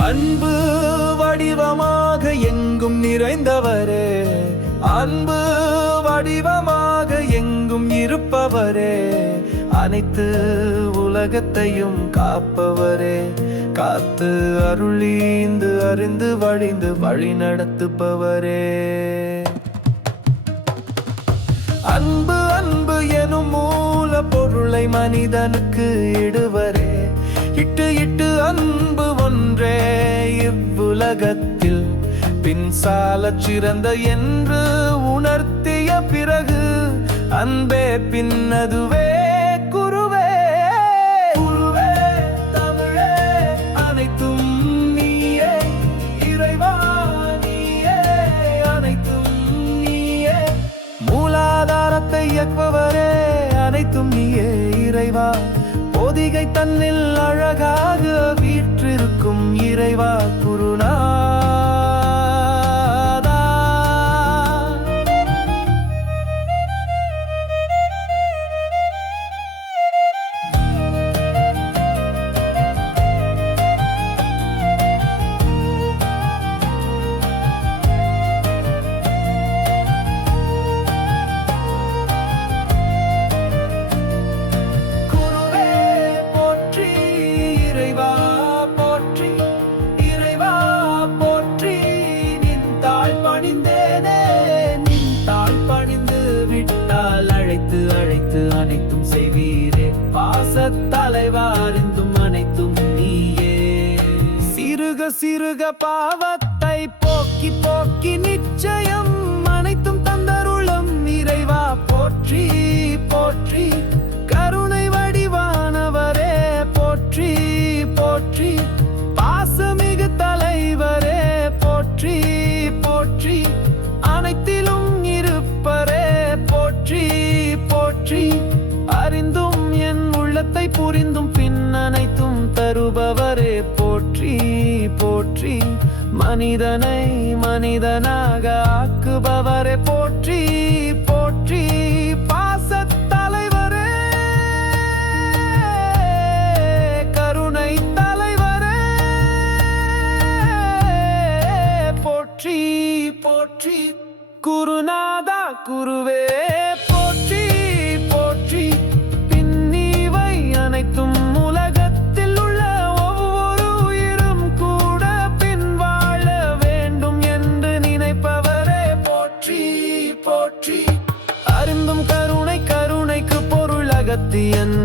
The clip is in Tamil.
அன்பு வடிவமாக எங்கும் நிறைந்தவரே, அன்பு வடிவமாக எங்கும் இருப்பவரே, அனைத்து உலகத்தையும் காப்பவரே, காத்து அருளீந்து அறிந்து வழிந்து வழி நடத்துபவரே. அன்பு அன்பு எனும் மூல பொருளை மனிதனுக்கு இடுவரே, இட்டு இட்டு அன்பு ஒன்றே இவ்வுலகத்தில் பின் சாலச் சிறந்த என்று உணர்த்திய பிறகு அன்பே பின்னதுவே குருவே. குருவே தமிழே அனைத்தும் நீயே, இறைவா நீயே அனைத்தும் நீயே, மூலாதாரத்தை இயக்குபவரே அனைத்தும் நீயே இறைவா, பொதிகை தன்னில் அழகாக வீற்றிருக்கும் இறைவா குருநாதா. அழைத்து அனைத்தும் செய்வீரே, பாசத்தலைவாரிந்தும் அனைத்தும் நீயே. சிறுக சிறுக பாவத்தை போக்கி போக்கி நிச்சயம் அனைத்தும் தந்தருளும் இறைவா போற்றி போற்றி, கருணை வடிவானவரே போற்றி போற்றி, பாசமிகு தலைவரே போற்றி போற்றி, அனைத்திலும் இருப்பரே போற்றி போற்றி, அறிந்தும் என் உள்ளத்தை புரிந்தும் பின் அனைத்தும் தருபவரே போற்றி போற்றி, மனிதனை மனிதனாக ஆக்குபவரே போற்றி போற்றி, பாசத் தலைவரே கருணை தலைவரே போற்றி போற்றி, குருநாதா குருவே போற்றி போற்றி, பின்னிவை அனைத்தும் உலகத்தில் உள்ள ஒவ்வொரு உயிரும் கூட பின் வாழ வேண்டும் என்று நினைப்பவரே போற்றி போற்றி, அருந்தும் கருணை கருணைக்கு பொருள் அகத்தியன்